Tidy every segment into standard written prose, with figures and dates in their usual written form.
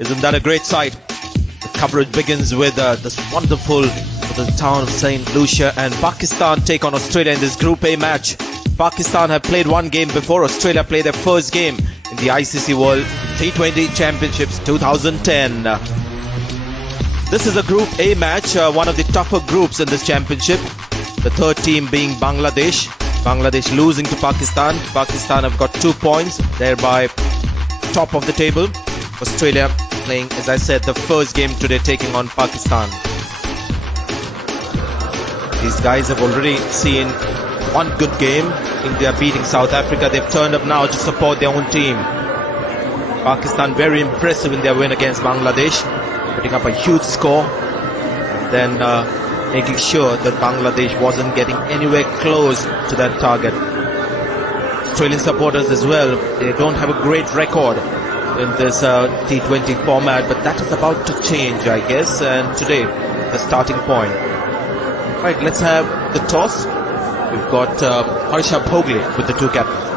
Isn't that a great sight? The coverage begins with this wonderful the town of St. Lucia, and Pakistan take on Australia in this Group A match. Pakistan have played one game before. Australia played their first game in the ICC World T20 Championships 2010. This is a Group A match, one of the tougher groups in this championship. The third team being Bangladesh. Bangladesh losing to Pakistan. Pakistan have got 2 points, thereby top of the table. Australia playing, as I said, the first game today, taking on Pakistan. These guys have already seen one good game. India beating South Africa. They've turned up now to support their own team. Pakistan very impressive in their win against Bangladesh, putting up a huge score and then making sure that Bangladesh wasn't getting anywhere close to that target. Australian supporters as well, they don't have a great record in this T20 format, but that is about to change, I guess, and today the starting point. Right, let's have the toss. We've got Harsha Bhogle with the two captains.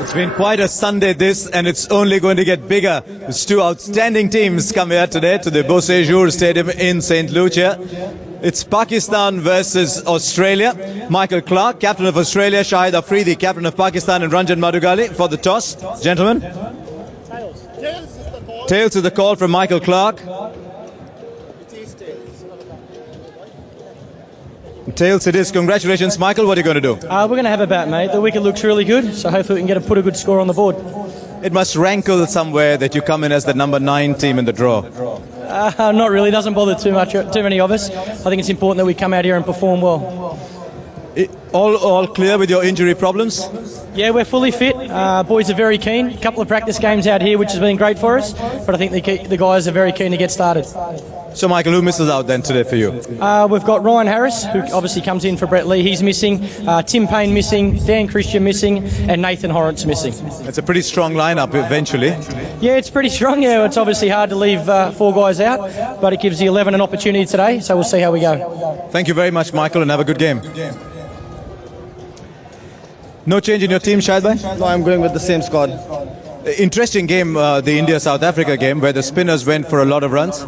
It's been quite a Sunday this, and it's only going to get bigger. There's two outstanding teams come here today to the Beausejour Stadium in St. Lucia. It's Pakistan versus Australia. Michael Clark, captain of Australia, Shahid Afridi, captain of Pakistan, and Ranjan Madhugali for the toss. Gentlemen. Tails is the call from Michael Clark. Tails it is. Congratulations, Michael. What are you going to do? We're going to have a bat, mate. The wicket looks really good, so hopefully we can put a good score on the board. It must rankle somewhere that you come in as the number 9 team in the draw. Not really. It doesn't bother too many of us. I think it's important that we come out here and perform well. All clear with your injury problems? Yeah, we're fully fit. Boys are very keen. A couple of practice games out here, which has been great for us. But I think the guys are very keen to get started. So, Michael, who misses out then today for you? We've got Ryan Harris, who obviously comes in for Brett Lee. He's missing. Tim Payne missing. Dan Christian missing. And Nathan Horrocks missing. It's a pretty strong lineup eventually. Yeah, it's pretty strong. Yeah, it's obviously hard to leave 4 guys out, but it gives the 11 an opportunity today. So we'll see how we go. Thank you very much, Michael, and have a good game. No change in your team, Shahid bhai? No, I'm going with the same squad. Interesting game, the India-South Africa game, where the spinners went for a lot of runs.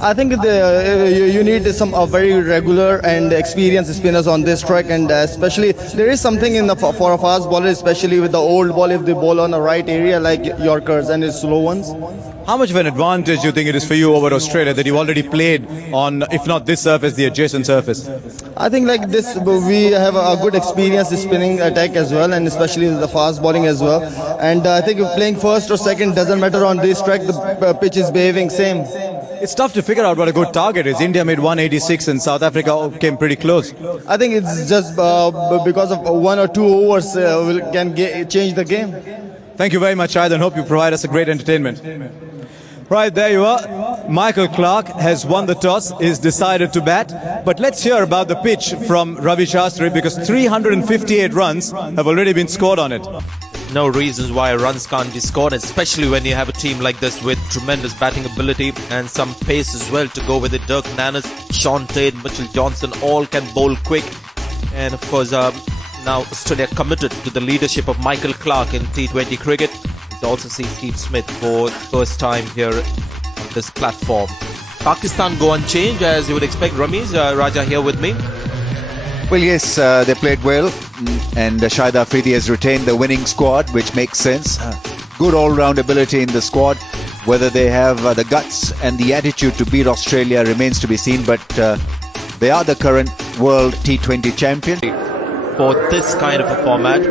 I think you need some very regular and experienced spinners on this track, and especially there is something in for a fast bowler, especially with the old ball, if they bowl on the right area like Yorkers and his slow ones. How much of an advantage do you think it is for you over Australia that you already played on, if not this surface, the adjacent surface? I think like this, we have a good experience in spinning attack as well, and especially the fast bowling as well. And I think playing first or second doesn't matter on this track. The pitch is behaving same. It's tough to figure out what a good target is. India made 186 and South Africa came pretty close. I think it's just because of 1 or 2 overs can change the game. Thank you very much, Shahid, and hope you provide us a great entertainment. Right, there you are. Michael Clark has won the toss, is decided to bat. But let's hear about the pitch from Ravi Shastri, because 358 runs have already been scored on it. No reasons why runs can't be scored, especially when you have a team like this with tremendous batting ability and some pace as well to go with it. Dirk Nannes, Sean Tate, Mitchell Johnson all can bowl quick. And of course, now Australia committed to the leadership of Michael Clark in T20 cricket. You also see Steve Smith for the first time here on this platform. Pakistan go unchanged as you would expect. Ramiz, Raja here with me. Well, yes, they played well, and Shahid Afridi has retained the winning squad, which makes sense. Good all-round ability in the squad. Whether they have the guts and the attitude to beat Australia remains to be seen, but they are the current world T20 champion. For this kind of a format,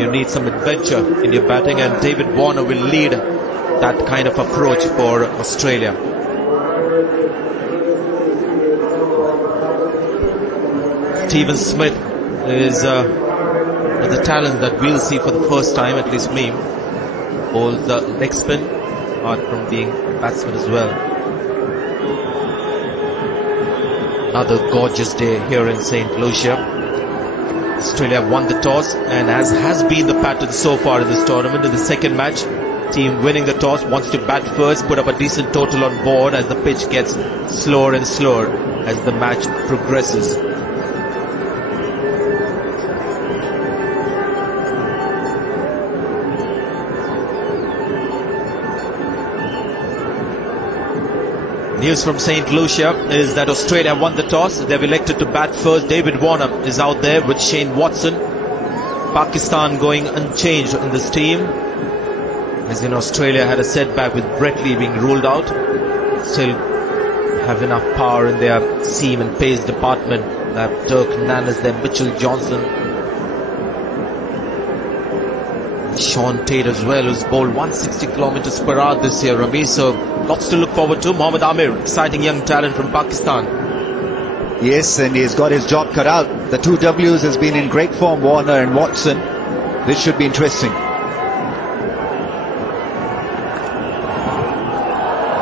you need some adventure in your batting, and David Warner will lead that kind of approach for Australia. Stephen Smith is the talent that we'll see for the first time, at least me. Bowls the leg spin, apart from being a batsman as well. Another gorgeous day here in St. Lucia. Australia won the toss, and as has been the pattern so far in this tournament, in the second match, team winning the toss wants to bat first, put up a decent total on board as the pitch gets slower and slower as the match progresses. News from St. Lucia is that Australia have won the toss. They've elected to bat first. David Warner is out there with Shane Watson. Pakistan going unchanged in this team. As you know, Australia had a setback with Brett Lee being ruled out. Still have enough power in their seam and pace department. They have Dirk Nannes there, Mitchell Johnson, Sean Tate as well, who's bowled 160 kilometers per hour this year, Ravi. So lots to look forward to. Mohammad Amir, exciting young talent from Pakistan. Yes, and he's got his job cut out. The two Ws has been in great form, Warner and Watson. This should be interesting.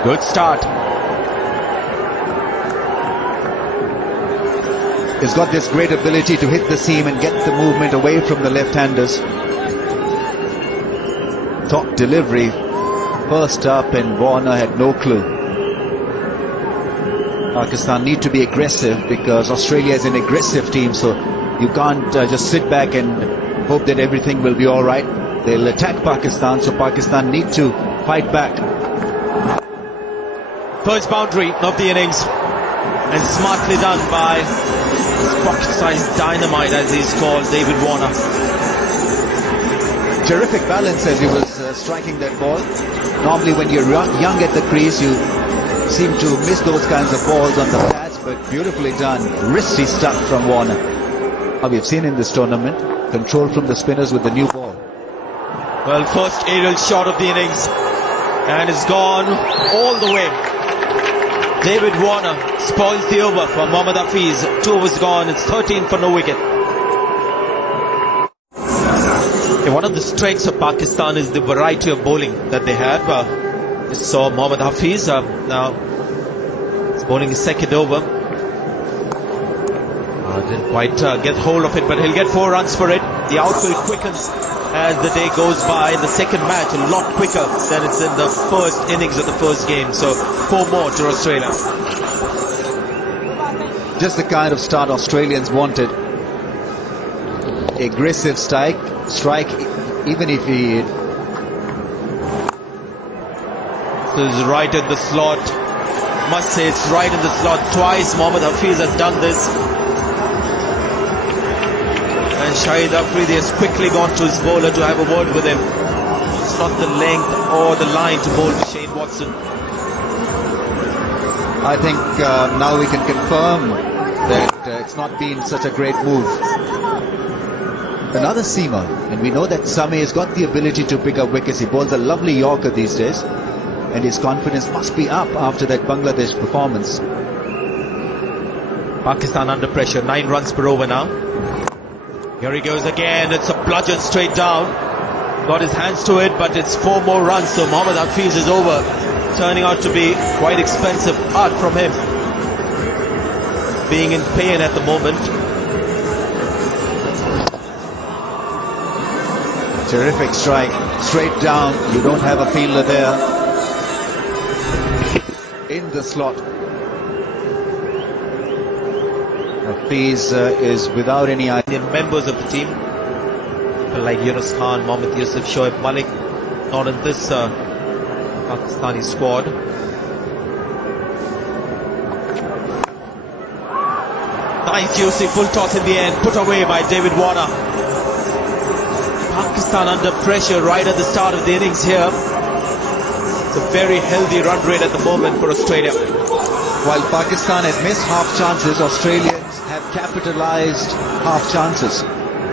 Good start. He's got this great ability to hit the seam and get the movement away from the left-handers. Top delivery, first up, and Warner had no clue. Pakistan need to be aggressive because Australia is an aggressive team, so you can't just sit back and hope that everything will be all right. They'll attack Pakistan, so Pakistan need to fight back. First boundary of the innings, and smartly done by pocket-sized dynamite, as he's called, David Warner. Terrific balance as he was striking that ball. Normally when you're young at the crease, you seem to miss those kinds of balls on the pads, but beautifully done. Wristy stuff from Warner. We've seen in this tournament, control from the spinners with the new ball. Well, first aerial shot of the innings, and it's gone all the way. David Warner spoils the over for Mohammad Hafiz. 2 overs gone, it's 13 for no wicket. One of the strengths of Pakistan is the variety of bowling that they have. You saw Mohammad Hafiz now he's bowling his second over. Didn't quite get hold of it, but he'll get 4 runs for it. The outfield quickens as the day goes by. In the second match, a lot quicker than it's in the first innings of the first game. So 4 more to Australia. Just the kind of start Australians wanted. Aggressive strike, even if he... So it's right in the slot. Must say it's right in the slot twice. Mohammad Hafiz has done this. And Shahid Afridi has quickly gone to his bowler to have a word with him. It's not the length or the line to bowl to Shane Watson. I think now we can confirm that it's not been such a great move. Another seamer, and we know that Sami has got the ability to pick up wickets. He bowls a lovely Yorker these days, and his confidence must be up after that Bangladesh performance. Pakistan under pressure, 9 runs per over now. Here he goes again, it's a bludgeon straight down. Got his hands to it, but it's 4 more runs, so Mohammad Hafiz is over. Turning out to be quite expensive art from him. Being in pain at the moment. Terrific strike, straight down. You don't have a fielder there. In the slot. Hafiz is without any idea. Members of the team, people like Yunus Khan, Mohammad Yusuf, Shoaib Malik, not in this Pakistani squad. Nice juicy full toss in the end, put away by David Warner. Pakistan under pressure right at the start of the innings here. It's a very healthy run rate at the moment for Australia. While Pakistan had missed half chances, Australians have capitalized half chances.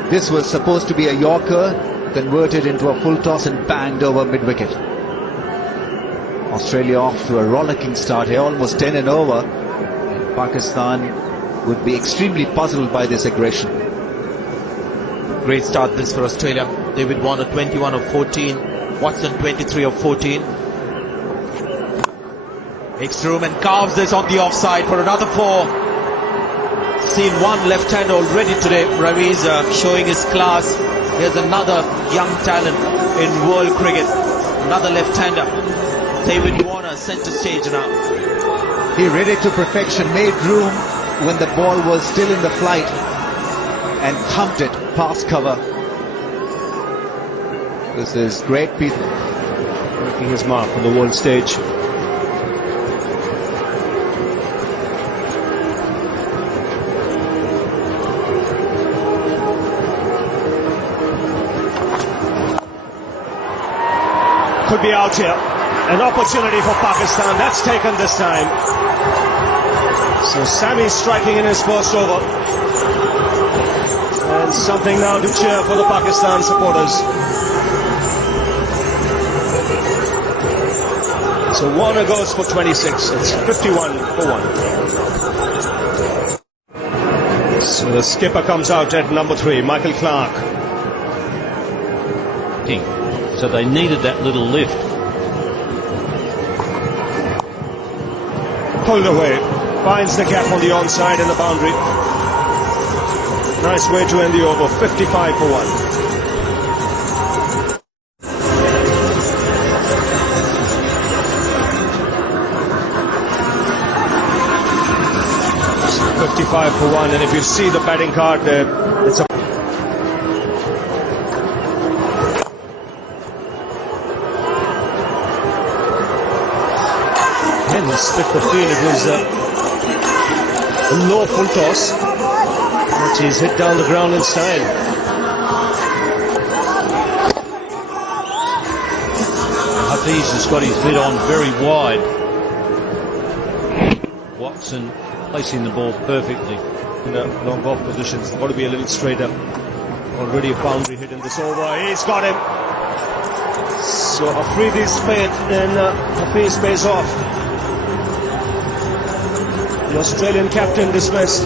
This was supposed to be a Yorker, converted into a full toss and banged over mid-wicket. Australia off to a rollicking start here, almost 10 and over. And Pakistan would be extremely puzzled by this aggression. Great start this for Australia. David Warner 21 of 14, Watson 23 of 14. Makes room and carves this on the offside for another 4. Seen one left-hander already today. Ravi's showing his class. Here's another young talent in world cricket. Another left-hander. David Warner centre stage now. He read it to perfection, made room when the ball was still in the flight and thumped it past cover. This is great piece. Making his mark on the world stage. could be out here. An opportunity for Pakistan. That's taken this time. So Sami striking in his first over. And something now to cheer for the Pakistan supporters. So Warner goes for 26. It's 51 for 1. So the skipper comes out at number 3, Michael Clark. So they needed that little lift. Pulled away. Finds the gap on the onside and the boundary. Nice way to end the over. 55 for 1. 55 for 1, and if you see the batting card there, it's a... And split the field. It was a low full toss, which is hit down the ground in style. Hafiz has got his lid on very wide. Watson placing the ball perfectly. In the long off positions, got to be a little straighter. Already a boundary hit in this over. He's got him. So Afridi's spade and Hafiz pays off. The Australian captain dismissed.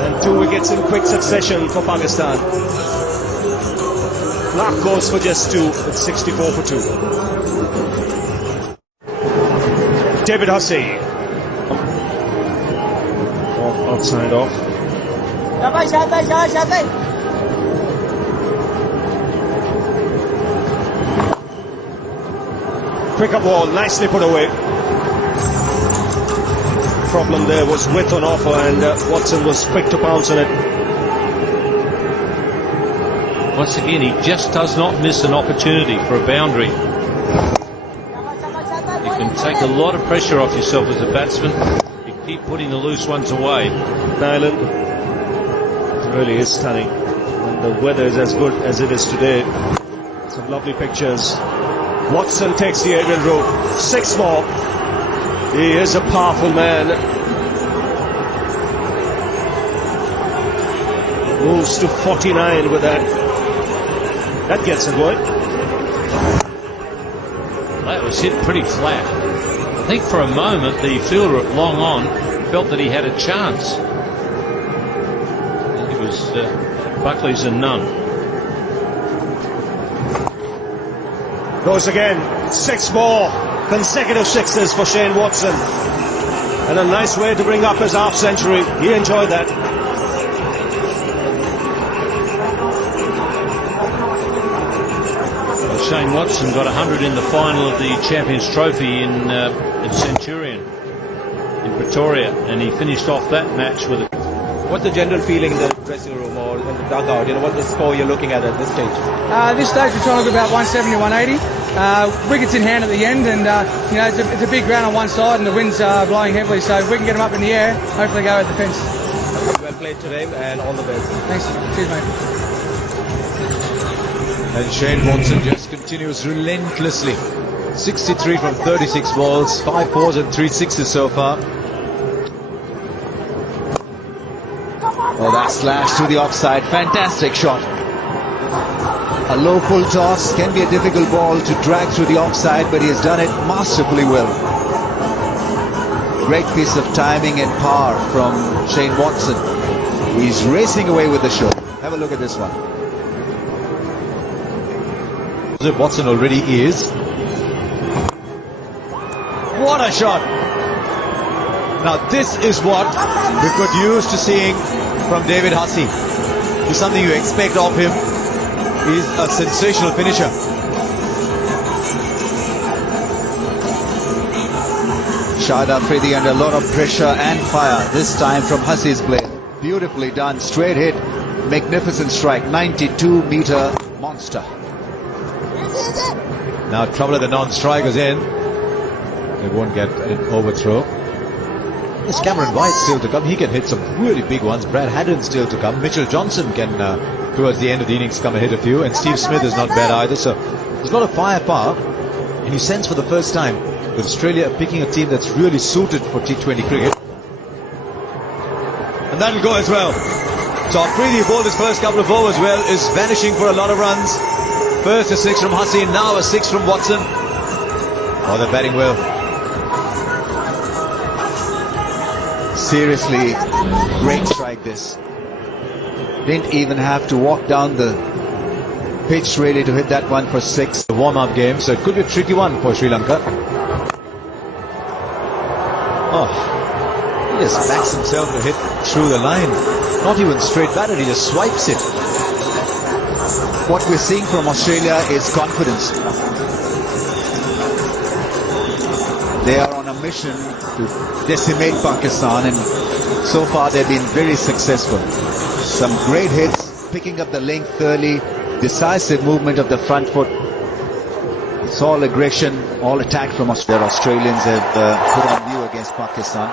And 2 wickets in quick succession for Pakistan. Clark goes for just 2. It's 64 for 2. David Hussey. Outside off. Quicker ball, nicely put away. Problem there was width on offer, and Watson was quick to pounce on it. Once again, he just does not miss an opportunity for a boundary. You can take a lot of pressure off yourself as a batsman. Keep putting the loose ones away. Island, it really is stunning. And the weather is as good as it is today. Some lovely pictures. Watson takes the aerial route. 6 more. He is a powerful man. Moves to 49 with that. That gets it going. That was hit pretty flat. I think for a moment the fielder at long on felt that he had a chance. It was Buckley's and none. Goes again. 6 more. Consecutive 6s for Shane Watson. And a nice way to bring up his half century. He enjoyed that. Well, Shane Watson got 100 in the final of the Champions Trophy in Centurion in Pretoria, and he finished off that match with a... What's the general feeling in the dressing room or in the dugout? You know, what's the score you're looking at this stage? This stage we're trying to look about 170, 180. Wickets in hand at the end, and you know, it's a big ground on one side, and the wind's blowing heavily. So if we can get them up in the air, hopefully go at the fence. Well played today, and all the best. Thanks. Cheers, mate. And Shane Watson just continues relentlessly. 63 from 36 balls, 5 4s and 3 6s so far. Oh, that slash to the offside. Fantastic shot. A low full toss can be a difficult ball to drag through the offside, but he has done it masterfully well. Great piece of timing and power from Shane Watson. He's racing away with the shot. Have a look at this one. Watson already is. What a shot! Now this is what we've got used to seeing from David Hussey. It's something you expect of him. He's a sensational finisher. Shahid Afridi under a lot of pressure and fire, this time from Hussey's blade. Beautifully done, straight hit, magnificent strike, 92-meter monster. Now trouble at the non-strikers end. They won't get an overthrow. There's Cameron White still to come. He can hit some really big ones. Brad Haddon still to come. Mitchell Johnson can towards the end of the innings come and hit a few, and Steve Smith is not bad either. So there's a lot of firepower, and you sense for the first time with Australia picking a team that's really suited for T20 cricket. And that'll go as well. So Afridi bowled his first couple of overs well, is vanishing for a lot of runs. First a 6 from Haseen, now a 6 from Watson. Oh, they're batting well. Seriously, great strike this. Didn't even have to walk down the pitch really to hit that one for 6. The warm-up game, so it could be a tricky one for Sri Lanka. Oh, he just backs himself to hit through the line. Not even straight batted, he just swipes it. What we're seeing from Australia is confidence. They are on a mission to decimate Pakistan, and so far they've been very successful. Some great hits, picking up the length early, decisive movement of the front foot. It's all aggression, all attack from Australia. Australians have put on view against Pakistan.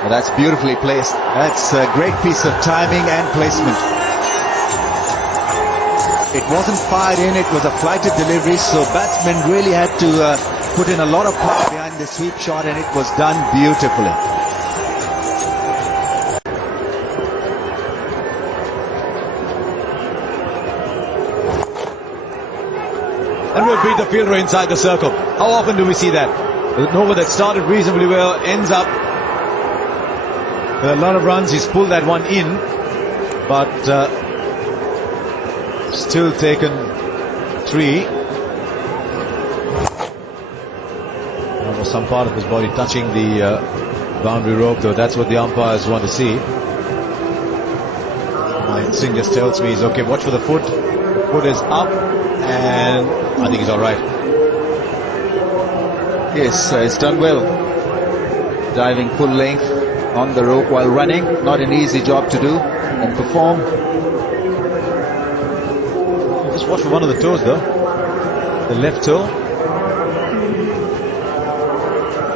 Well, that's beautifully placed. That's a great piece of timing and placement. It wasn't fired in, it was a flighted delivery, so batsmen really had to put in a lot of power behind the sweep shot, and it was done beautifully. And we'll beat the fielder inside the circle. How often do we see that? An over that started reasonably well ends up with a lot of runs. He's pulled that one in, but still taken 3. Almost some part of his body touching the boundary rope, though. That's what the umpires want to see. My instinct just tells me he's okay. Watch for the foot. The foot is up, and I think he's all right. Yes, it's done well. Diving full length on the rope while running. Not an easy job to do and perform. Just watch for one of the toes, though. The left toe.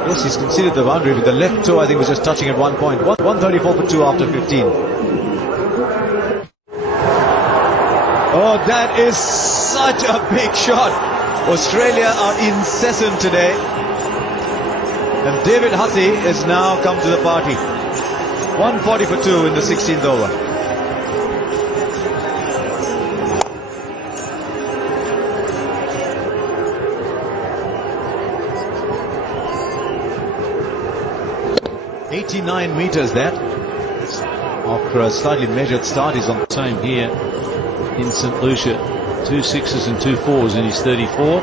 Yes, he's conceded the boundary, but the left toe, I think, was just touching at one point. 134 for 2 after 15. Oh, that is such a big shot. Australia are incessant today. And David Hussey has now come to the party. 140 for 2 in the 16th over. .89 meters that. After a slightly measured start, he's on the same here in St. Lucia. 2 6s and 2 4s in his 34.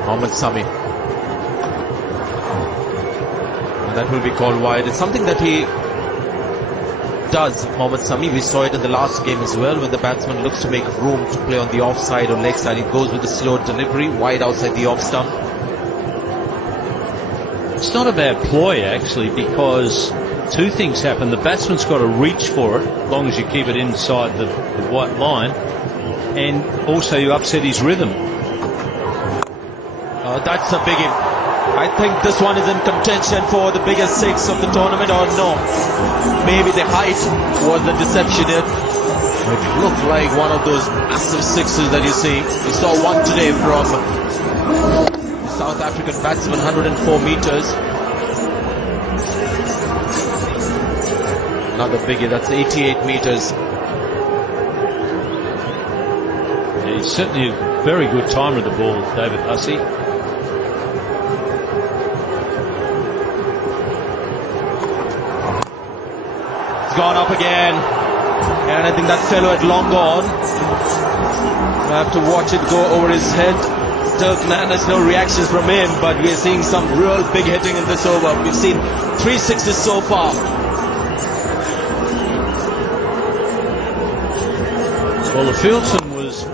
Mohammad Sami. And that will be called wide. It's something that he does, Mohammad Sami. We saw it in the last game as well, when the batsman looks to make room to play on the offside or leg side. He goes with a slow delivery, wide outside the off stump. It's not a bad ploy, actually, because 2 things happen. The batsman's got to reach for it, as long as you keep it inside the white line, and also you upset his rhythm. That's a biggie. I think this one is in contention for the biggest 6 of the tournament, or no? Maybe the height was the deception here. It looked like one of those massive 6s that you see. We saw one today from South African batsman, 104 meters. Another biggie, that's 88 meters. Yeah, he's certainly a very good timer of the ball, David Hussey. It's gone up again. And I think that fellow had long gone. I have to watch it go over his head. Turkman, there's no reactions from him, but we're seeing some real big hitting in this over. We've seen 3 6s so far. Well, the fieldsman was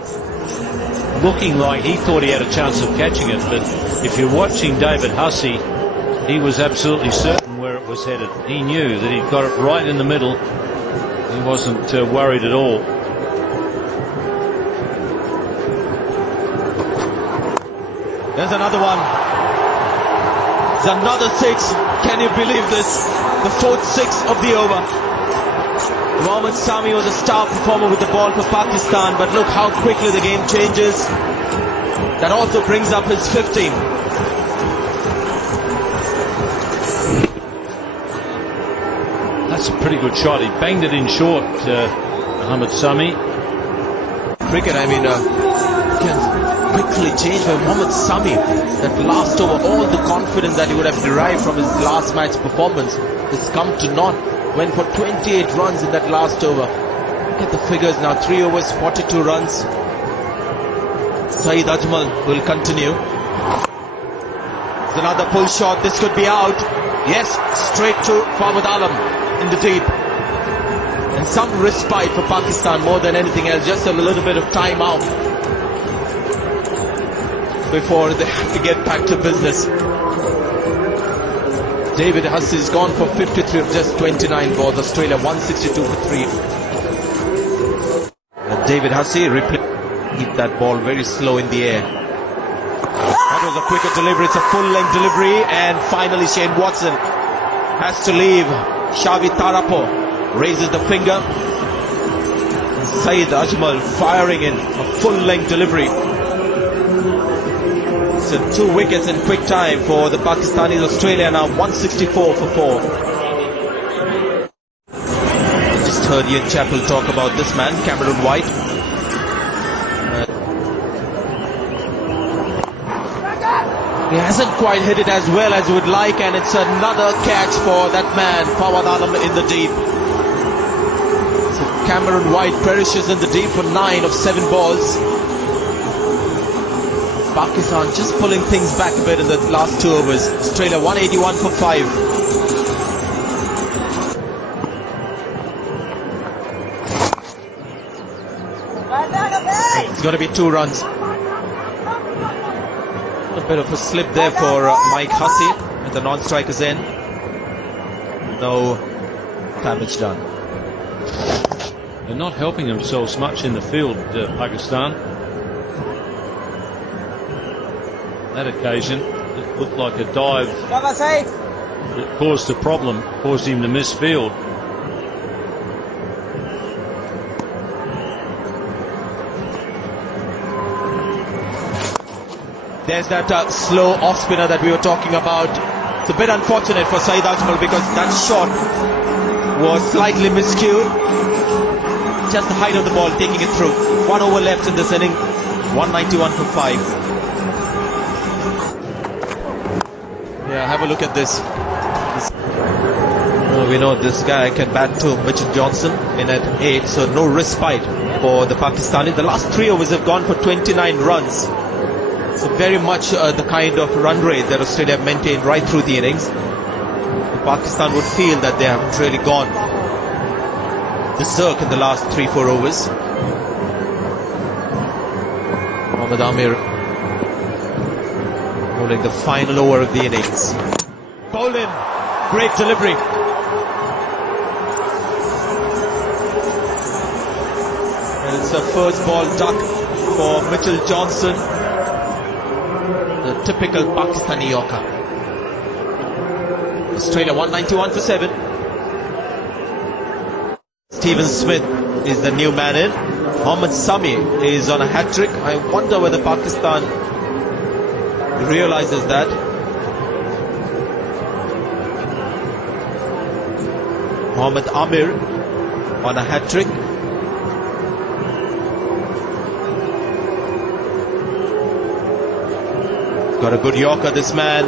looking like he thought he had a chance of catching it, but if you're watching David Hussey, he was absolutely certain where it was headed. He knew that he'd got it right in the middle. He wasn't worried at all. There's another one. It's another 6. Can you believe this? The 4th 6 of the over. Mohammad Sami was a star performer with the ball for Pakistan, but look how quickly the game changes. That also brings up his 15. That's a pretty good shot. He banged it in short, Mohammad Sami. Cricket, I mean, can quickly change for Mohammad Sami. That last over, all the confidence that he would have derived from his last match performance has come to naught. Went for 28 runs in that last over. Look at the figures now, 3 overs, 42 runs. Saeed Ajmal will continue. It's another pull shot, this could be out. Yes, straight to Fawad Alam in the deep. And some respite for Pakistan more than anything else, just a little bit of time out before they have to get back to business. David Hussey has gone for 53 of just 29 balls. Australia 162 for 3. David Hussey keep that ball very slow in the air. That was a quicker delivery. It's a full-length delivery, and finally Shane Watson has to leave. Shavi Tarapo raises the finger. Saeed Ajmal firing in a full-length delivery. So 2 wickets in quick time for the Pakistanis. Australia now 164 for 4. Just heard Ian Chappell talk about this man, Cameron White. He hasn't quite hit it as well as you would like, and it's another catch for that man, Fawad Alam, in the deep. So Cameron White perishes in the deep for 9 of 7 balls. Pakistan just pulling things back a bit in the last 2 overs. Australia 181 for 5. It's going to be 2 runs. A bit of a slip there for Mike Hussey at the non-striker's end. No damage done. They're not helping themselves much in the field, Pakistan. That occasion, it looked like a dive that caused a problem, caused him to miss field. There's that slow off-spinner that we were talking about. It's a bit unfortunate for Saeed Ajmal because that shot was slightly miscued. Just the height of the ball, taking it through. 1 over left in this inning, 191 for 5. Yeah, have a look at this. We know this guy can bat too. Mitchell Johnson in at 8, so no respite for the Pakistani. The last 3 overs have gone for 29 runs. So very much the kind of run rate that Australia have maintained right through the innings. Pakistan would feel that they haven't really gone berserk in the last 3-4 overs. Mohammad Amir holding the final over of the innings. Bowled in, great delivery. And it's a first ball duck for Mitchell Johnson. The typical Pakistani Yorker. Australia 191 for 7. Stephen Smith is the new man in. Mohammad Sami is on a hat-trick. I wonder whether Pakistan realizes that. Mohammad Amir on a hat-trick. Got a good Yorker, this man.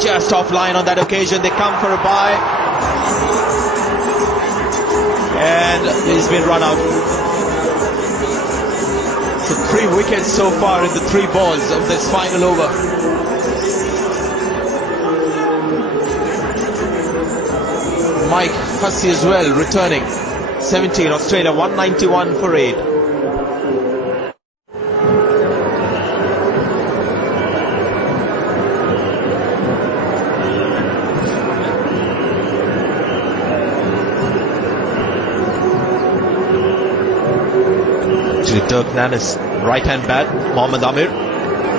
Just offline on that occasion. They come for a bye. And he's been run out. So 3 wickets so far in the 3 balls of this final over. Mike Hussey as well returning. 17, Australia 191 for 8. Dirk Nannes, right-hand bat. Mohammad Amir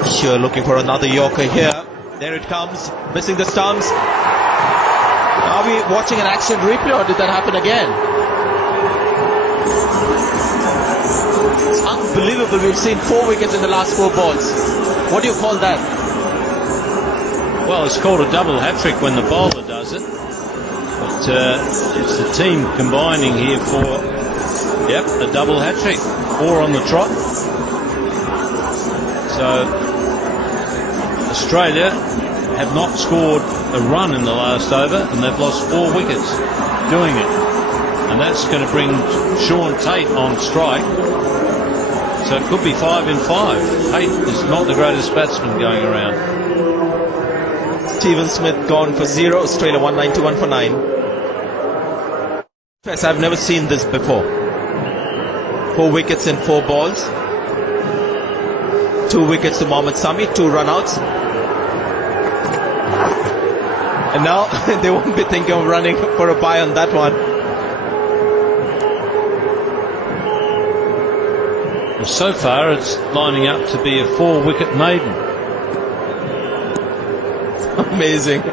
sure looking for another Yorker here. There it comes, missing the stumps. Are we watching an action replay or did that happen again? It's unbelievable. We've seen 4 wickets in the last 4 balls. What do you call that? Well, it's called a double hat-trick when the bowler does it. But it's the team combining here for, a double hat-trick. 4 on the trot. So, Australia have not scored a run in the last over, and they've lost 4 wickets doing it. And that's going to bring Sean Tate on strike. So it could be 5 in 5. Tate is not the greatest batsman going around. Stephen Smith gone for 0. Australia 191 for 9. Yes, I've never seen this before. 4 wickets in 4 balls. 2 wickets to Mohammad Sami, 2 run-outs. And now they won't be thinking of running for a bye on that one. Well, so far it's lining up to be a 4-wicket maiden. Amazing.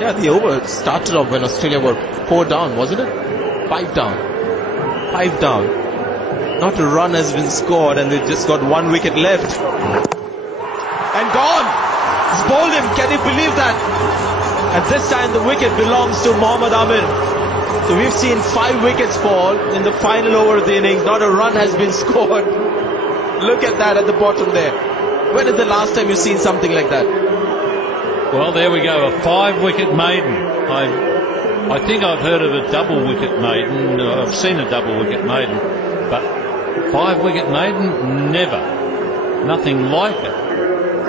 Yeah, the over started off when Australia were 4 down, wasn't it? 5 down. 5 down. Not a run has been scored and they've just got 1 wicket left. And gone! He's bowled him, can you believe that? And this time the wicket belongs to Mohammad Amir. So we've seen 5 wickets fall in the final over of the innings. Not a run has been scored. Look at that at the bottom there. When is the last time you've seen something like that? Well, there we go, a 5-wicket maiden. I think I've heard of a double-wicket maiden. I've seen a double-wicket maiden. But 5-wicket maiden, never. Nothing like it.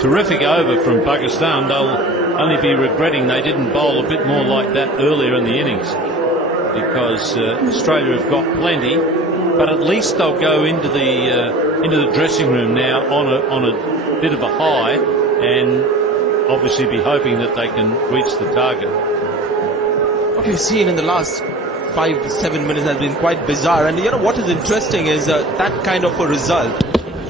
Terrific over from Pakistan. They'll only be regretting they didn't bowl a bit more like that earlier in the innings, because Australia have got plenty, but at least they'll go into the dressing room now on a bit of a high, and obviously be hoping that they can reach the target. What we've seen in the last 5 to 7 minutes has been quite bizarre, and you know what is interesting is that kind of a result,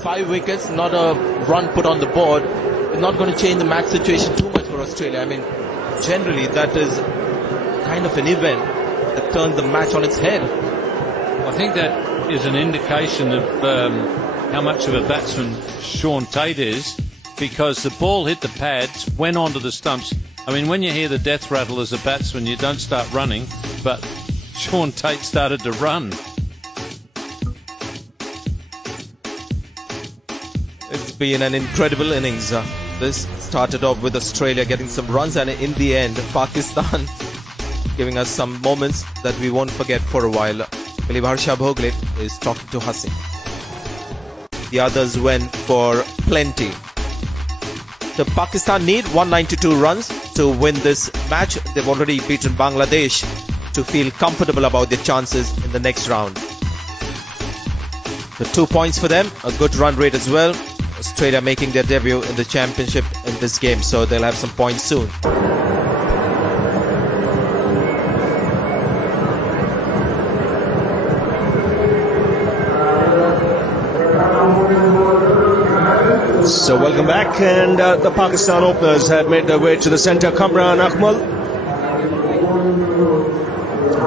5 wickets, not a run put on the board, is not going to change the match situation too much for Australia. I mean, generally that is kind of an event that turns the match on its head. I think that is an indication of how much of a batsman Sean Tate is, because the ball hit the pads, went onto the stumps. I mean, when you hear the death rattle as a batsman, you don't start running, but Sean Tate started to run. It's been an incredible innings. This started off with Australia getting some runs, and in the end Pakistan giving us some moments that we won't forget for a while. I believe Harsha Bhogle is talking to Hassan. The others went for plenty. So Pakistan need 192 runs to win this match. They've already beaten Bangladesh to feel comfortable about their chances in the next round. The 2 points for them, a good run rate as well. Australia making their debut in the championship in this game, so they'll have some points soon. So welcome back, and the Pakistan openers have made their way to the centre. Kamran Akmal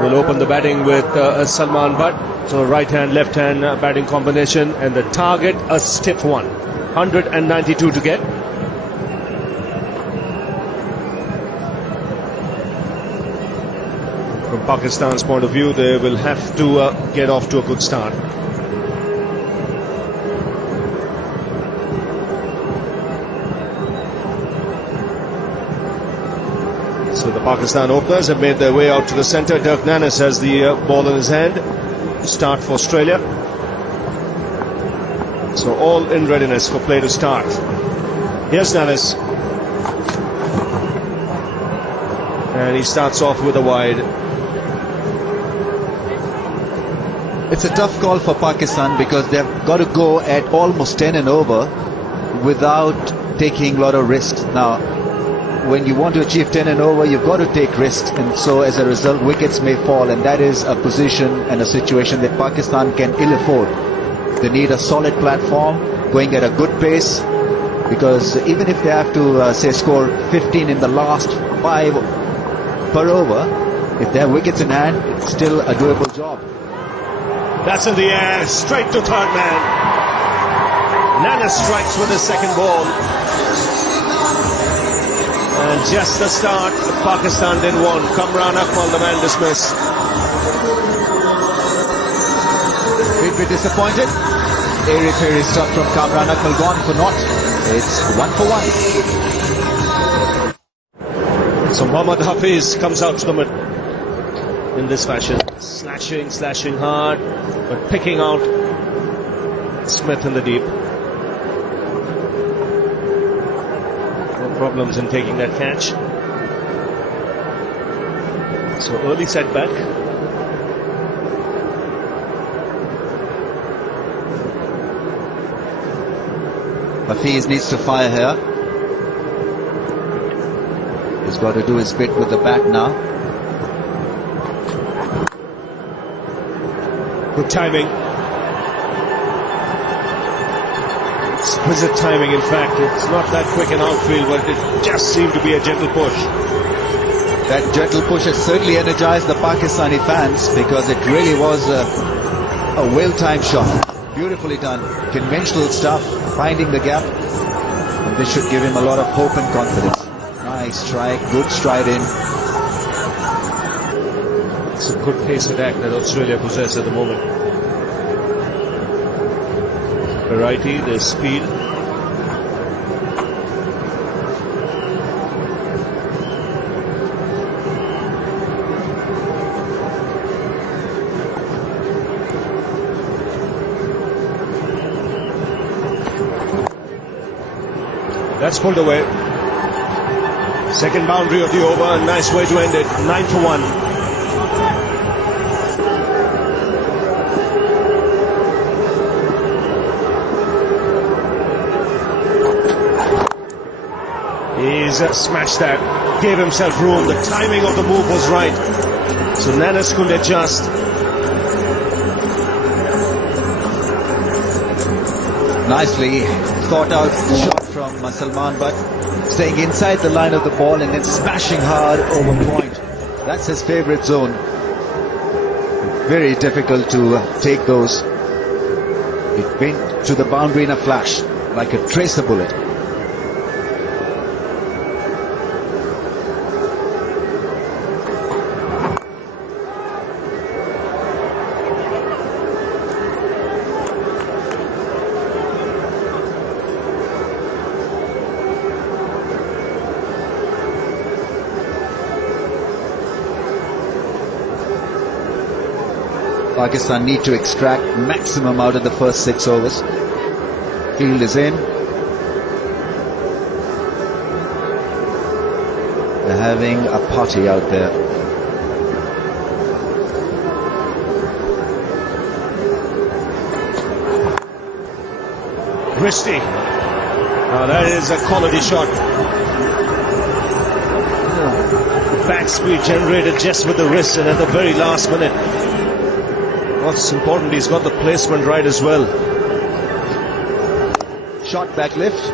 will open the batting with Salman Butt. So right hand, left hand batting combination, and the target a stiff one. 192 to get. From Pakistan's point of view, they will have to get off to a good start. So the Pakistan openers have made their way out to the centre. Dirk Nannes has the ball in his hand to start for Australia. So all in readiness for play to start. Here's Nannes. And he starts off with a wide. It's a tough call for Pakistan because they've got to go at almost 10 and over without taking a lot of risks. Now, when you want to achieve 10 and over, you've got to take risks, and so as a result wickets may fall, and that is a position and a situation that Pakistan can ill afford. They need a solid platform, going at a good pace, because even if they have to say score 15 in the last 5 per over, if they have wickets in hand, it's still a doable job. That's in the air, straight to third man. Nana strikes with his second ball. And just the start, Pakistan didn't want. Kamran Akmal, the man dismissed. Bit disappointed. Airy-fairy stuff from Kamran Akmal, gone for naught. It's 1 for 1. So Mohammad Hafiz comes out to the middle in this fashion. Slashing hard, but picking out Smith in the deep. No problems in taking that catch. So early setback. Hafiz needs to fire here. He's got to do his bit with the bat now. Good timing. Exquisite timing, in fact. It's not that quick an outfield, but it just seemed to be a gentle push. That gentle push has certainly energized the Pakistani fans, because it really was a well-timed shot. Beautifully done. Conventional stuff, finding the gap. And this should give him a lot of hope and confidence. Nice strike, good stride in. It's a good pace attack that Australia possess at the moment. Variety, there's speed. That's pulled away. Second boundary of the over, a nice way to end it. 9 for 1. He's smashed that, gave himself room. The timing of the move was right, so Nanas couldn't adjust. Nicely thought out shot from Salman Butt, staying inside the line of the ball and then smashing hard over point. That's his favorite zone. Very difficult to take those. It went to the boundary in a flash, like a tracer bullet. Pakistan need to extract maximum out of the first 6 overs. Field is in. They're having a party out there. Christie. Now that is a quality shot. Back speed generated just with the wrist, and at the very last minute. What's important, he's got the placement right as well. Shot back lift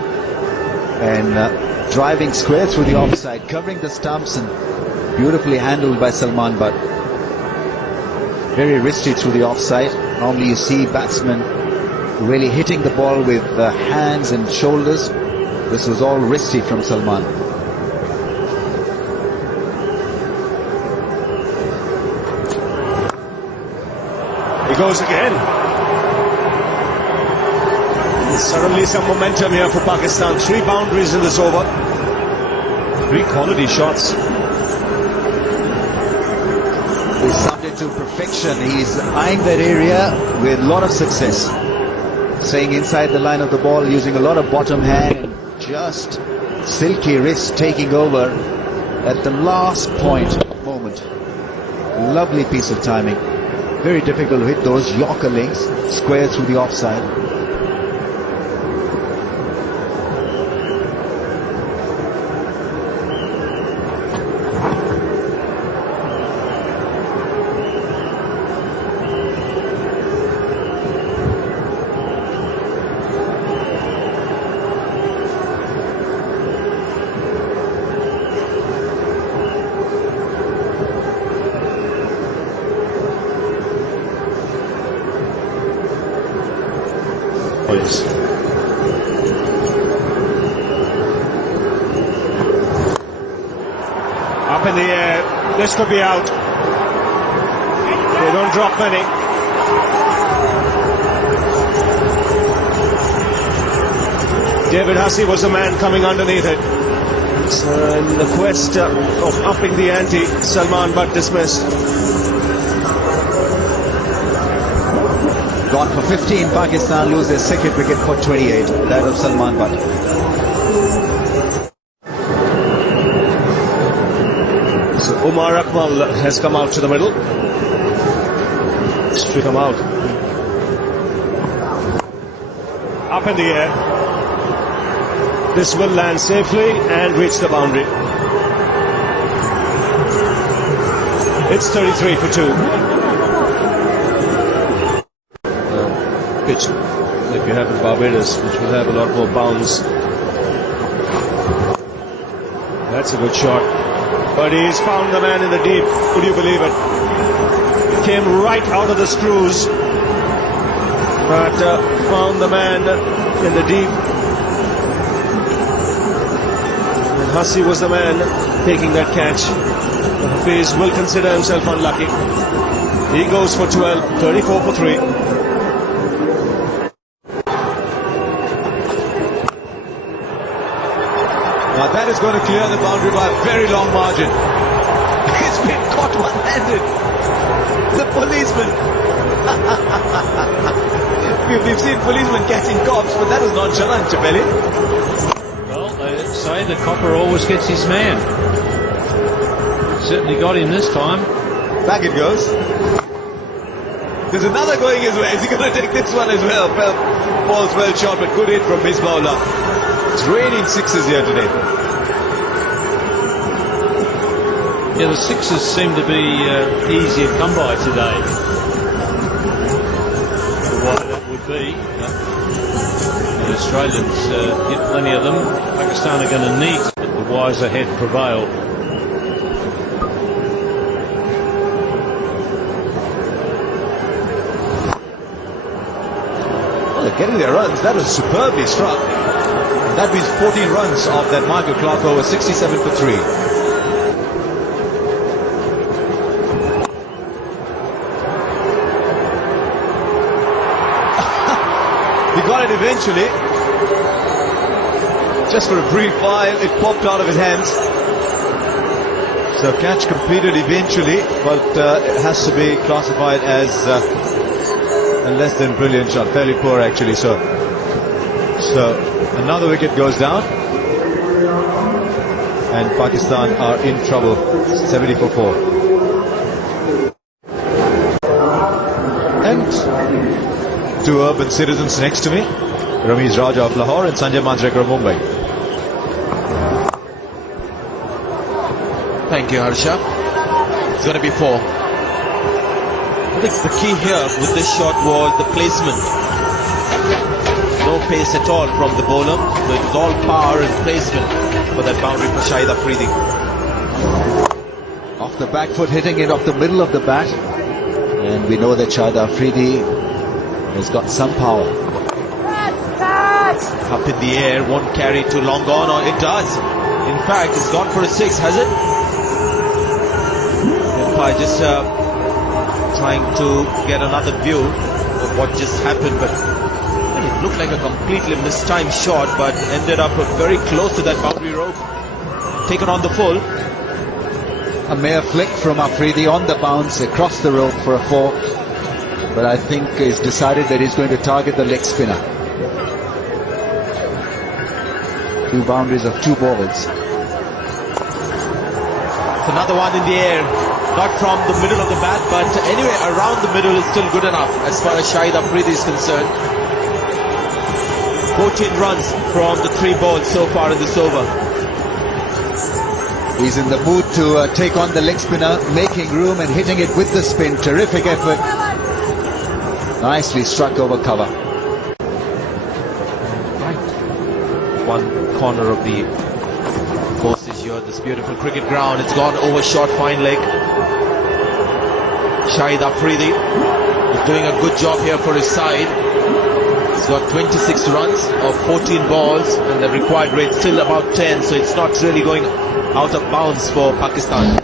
and driving square through the offside, covering the stumps, and beautifully handled by Salman Butt. Very wristy through the offside. Normally you see batsmen really hitting the ball with hands and shoulders. This was all wristy from Salman. Goes again. Suddenly some momentum here for Pakistan. 3 boundaries in this over. 3 quality shots. He summed it to perfection. He's eyeing that area with a lot of success. Staying inside the line of the ball, using a lot of bottom hand. Just silky wrist taking over at the last point moment. Lovely piece of timing. Very difficult to hit those Yorker links square through the offside. Up in the air. This could be out. They don't drop many. David Hussey was the man coming underneath it. So in the quest of upping the ante, Salman Butt dismissed. Gone for 15. Pakistan lose their second wicket for 28. That of Salman Butt. So Umar Akmal has come out to the middle. Straight come out. Up in the air. This will land safely and reach the boundary. It's 33 for 2. Pitch like you have in Barbados, which will have a lot more bounce. That's a good shot. But he's found the man in the deep. Would you believe it? Came right out of the screws. But found the man in the deep. And Hussey was the man taking that catch. Hafiz will consider himself unlucky. He goes for 12, 34 for 3. Now that is going to clear the boundary by a very long margin. It's been caught one-handed. The policeman. We've seen policemen catching cops, but that was nonchalant, Chapeli. Well, they say the copper always gets his man. Certainly got him this time. Back it goes. There's another going his way. Is he going to take this one as well? Ball's well shot, but good hit from Misbahullah. It's raining sixes here today. Yeah, the sixes seem to be easier come by today. Why that would be. The Australians get plenty of them. Pakistan are going to need it. The wiser head prevail. Well, they're getting their runs. That was superbly struck. That means 14 runs off that Michael Clark over 67 for 3. He got it eventually. Just for a brief while, it popped out of his hands. So catch completed eventually, but it has to be classified as a less than brilliant shot. Fairly poor actually. So another wicket goes down. And Pakistan are in trouble. 70 for 4. And two urban citizens next to me, Ramiz Raja of Lahore and Sanjay Manjrekar of Mumbai. Thank you, Harsha. It's going to be 4. I think the key here with this shot was the placement. No pace at all from the bowler. So it was all power and placement for that boundary for Shahid Afridi. Off the back foot, hitting it off the middle of the bat. And we know that Shahid Afridi has got some power. Up in the air, won't carry too long on, or it does. In fact, it's gone for a 6, has it? Umpire just trying to get another view of what just happened, but it looked like a completely mistimed shot, but ended up very close to that boundary rope. Taken on the full. A mere flick from Afridi on the bounce across the rope for a 4. But I think he's decided that he's going to target the leg spinner. 2 boundaries of 2 balls. It's another one in the air. Not from the middle of the bat, but anyway, around the middle is still good enough as far as Shahid Afridi is concerned. 14 runs from the 3 balls so far in this over. He's in the mood to take on the leg spinner, making room and hitting it with the spin. Terrific effort. Nicely struck over cover. Right. One corner of the course is here, this beautiful cricket ground. It's gone over short fine leg. Shahid Afridi is doing a good job here for his side. He's got 26 runs of 14 balls, and the required rate still about 10, so it's not really going out of bounds for Pakistan.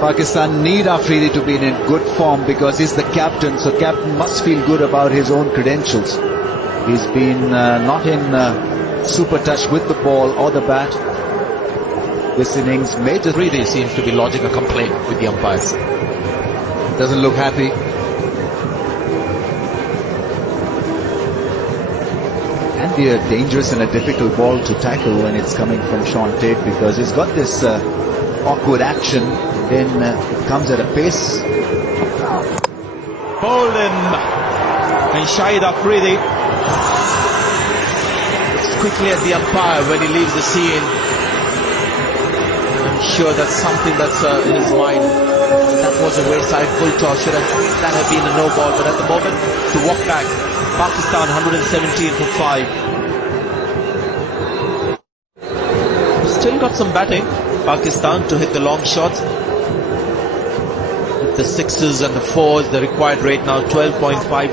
Pakistan need Afridi to be in good form because he's the captain, so captain must feel good about his own credentials. He's been not in super touch with the ball or the bat. This innings major. Afridi seems to be lodging a complaint with the umpires. Doesn't look happy. Can be a dangerous and a difficult ball to tackle when it's coming from Sean Tate because he's got this awkward action. Then it comes at a pace. Bowled him. And Shahid Afridi looks quickly at the umpire when he leaves the scene. I'm sure that's something that's in his mind. That was a wayside full toss. That have been a no ball. But at the moment, to walk back, Pakistan 117 for 5. Still got some batting, Pakistan, to hit the long shots. With the sixes and the fours, the required rate now 12.5.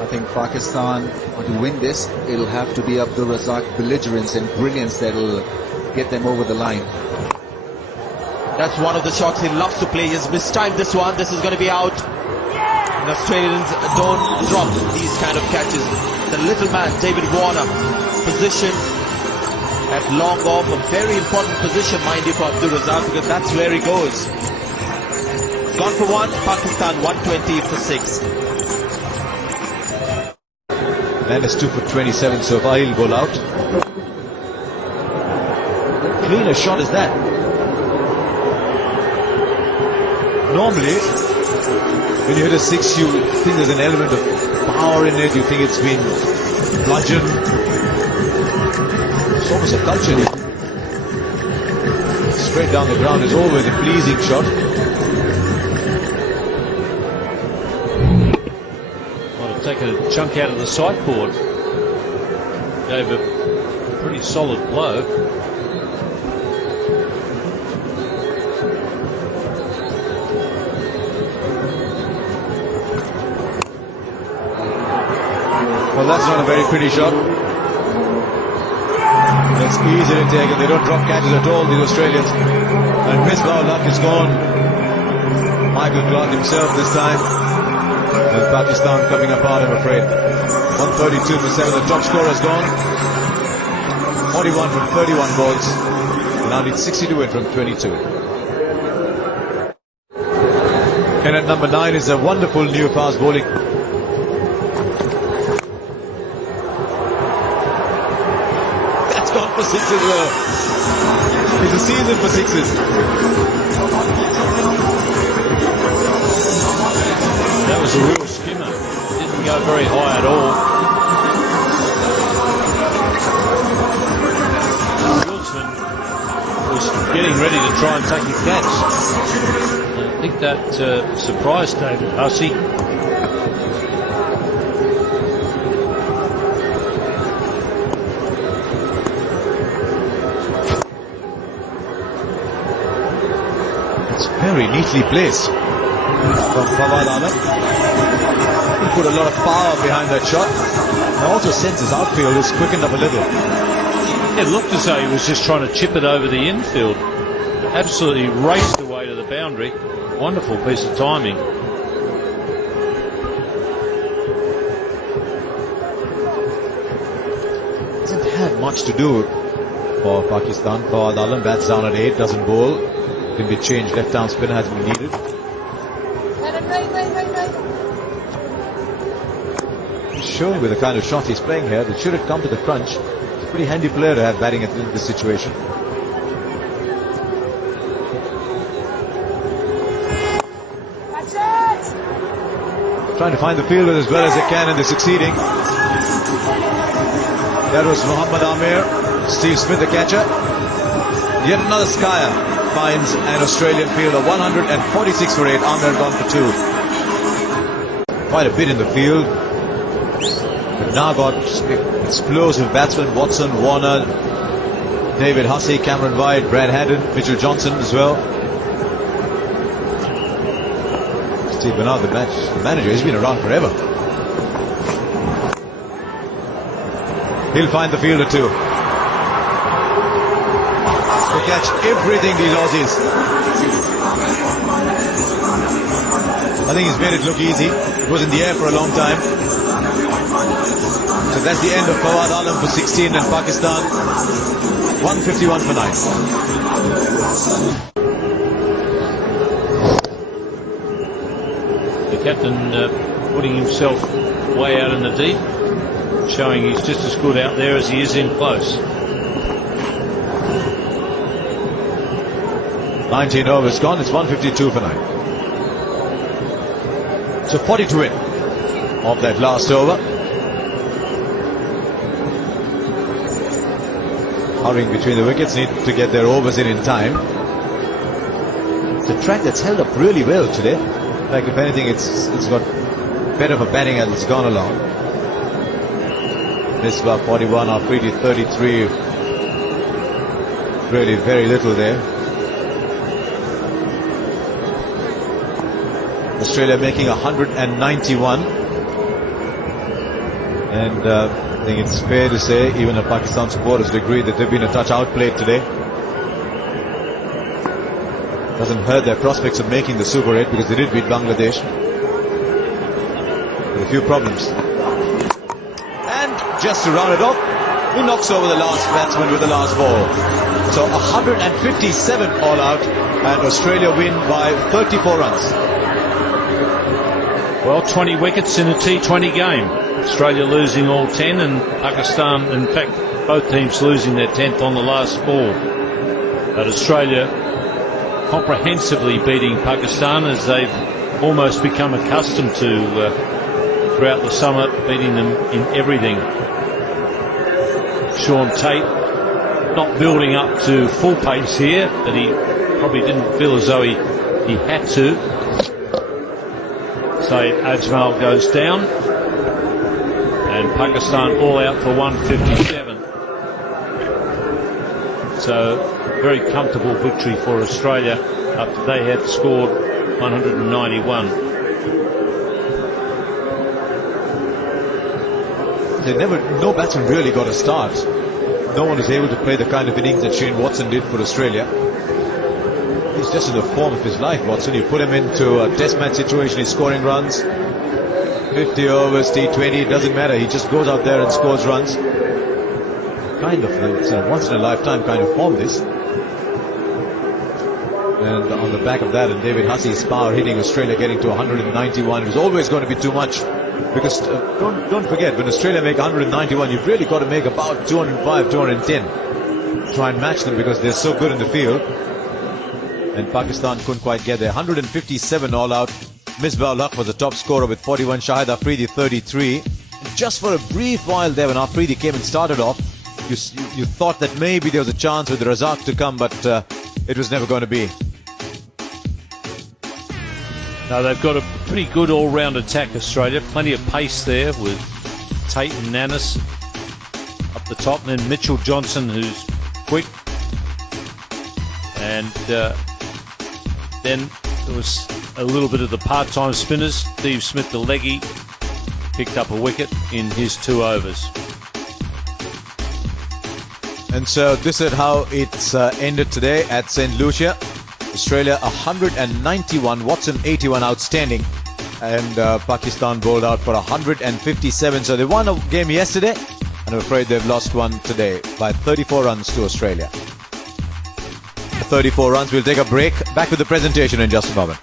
I think Pakistan, to win this, it'll have to be Abdul Razak belligerence and brilliance that'll get them over the line. That's one of the shots he loves to play. He's mistimed this one. This is going to be out. And Australians don't drop these kind of catches. The little man, David Warner, position at long off, a very important position, mind you, for Abdul Razak, because that's where he goes. Gone for one, Pakistan 120 for 6. Man is 2 for 27, so far he'll bowl out. Clean a shot is that. Normally, when you hit a 6, you think there's an element of power in it, you think it's been bludgeoned. It's almost a culture here. Straight down the ground is always a pleasing shot. Want to take a chunk out of the sideboard. Gave a pretty solid blow. Well, that's not a very pretty shot. It's easy to take, and they don't drop catches at all, these Australians. And Misbah luck is gone. Michael Clark himself this time. With Pakistan coming apart, I'm afraid. 132 for 7. The top scorer has gone. 41 from 31 balls. Now needs 60 to win from 22. And at number 9 is a wonderful new fast bowling. For 6 as well. It's a season for 6s. That was a real skimmer. Didn't go very high at all. Fieldsman was getting ready to try and take a catch. I think that surprised David Hussey. Very neatly placed from Fawad Ahmed. He put a lot of power behind that shot. I also sense his outfield is quickened up a little. It looked as though he was just trying to chip it over the infield. Absolutely raced away to the boundary. Wonderful piece of timing. Hasn't had much to do for Pakistan. Fawad Ahmed bats down at 8, doesn't bowl. Can be changed. Left arm spinner hasn't been needed. He's showing with the kind of shot he's playing here that should have come to the crunch. It's a pretty handy player to have batting at this situation. Trying to find the fielder as well as they can, and they're succeeding. That was Muhammad Amir. Steve Smith, the catcher. Yet another skier finds an Australian fielder. 146 for 8. Amir gone for 2. Quite a bit in the field. But now got explosive batsmen. Watson, Warner, David Hussey, Cameron White, Brad Haddon, Mitchell Johnson as well. Steve Bernard, the manager, he's been around forever. He'll find the fielder too. They catch everything, these Aussies. I think he's made it look easy. It was in the air for a long time. So that's the end of Fawad Alam for 16 and Pakistan 151 for 9. The captain putting himself way out in the deep, showing he's just as good out there as he is in close. 19 overs gone, it's 152 for 9. So 40 to win of that last over. Hurrying between the wickets, need to get their overs in time. It's a track that's held up really well today. Like if anything, it's got better for batting as it's gone along. Misbah 41, Afridi 33. Really very little there. Australia making 191. And I think it's fair to say, even the Pakistan supporters agree that they've been a touch outplayed today. Doesn't hurt their prospects of making the Super 8 because they did beat Bangladesh. With a few problems. And just to round it off, he knocks over the last batsman with the last ball. So 157 all out, and Australia win by 34 runs. Well, 20 wickets in a T20 game. Australia losing all 10 and Pakistan, in fact, both teams losing their 10th on the last ball. But Australia comprehensively beating Pakistan, as they've almost become accustomed to throughout the summer, beating them in everything. Sean Tate not building up to full pace here, but he probably didn't feel as though he had to. So Ajmal goes down, and Pakistan all out for 157. So very comfortable victory for Australia after they had scored 191. No batsman really got a start. No one is able to play the kind of innings that Shane Watson did for Australia. He's just in the form of his life, Watson. You put him into a test match situation, he's scoring runs. 50 overs, T20, doesn't matter. He just goes out there and scores runs. It's a once in a lifetime kind of form, this. And on the back of that, and David Hussey's power hitting Australia getting to 191. It was always going to be too much. Because don't forget, when Australia make 191, you've really got to make about 205, 210. Try and match them because they're so good in the field. And Pakistan couldn't quite get there. 157 all out. Misbah Ulaq was the top scorer with 41. Shahid Afridi 33. Just for a brief while there, when Afridi came and started off, you thought that maybe there was a chance with Razak to come, but it was never going to be. Now they've got a pretty good all-round attack, Australia. Plenty of pace there with Tate and Nannis up the top, and then Mitchell Johnson, who's quick. And then there was a little bit of the part-time spinners. Steve Smith, the leggy, picked up a wicket in his 2 overs. And so this is how it's ended today at St. Lucia. Australia 191, Watson 81, outstanding. And Pakistan bowled out for 157. So they won a game yesterday, and I'm afraid they've lost one today by 34 runs to Australia. 34 runs. We'll take a break. Back with the presentation in just a moment.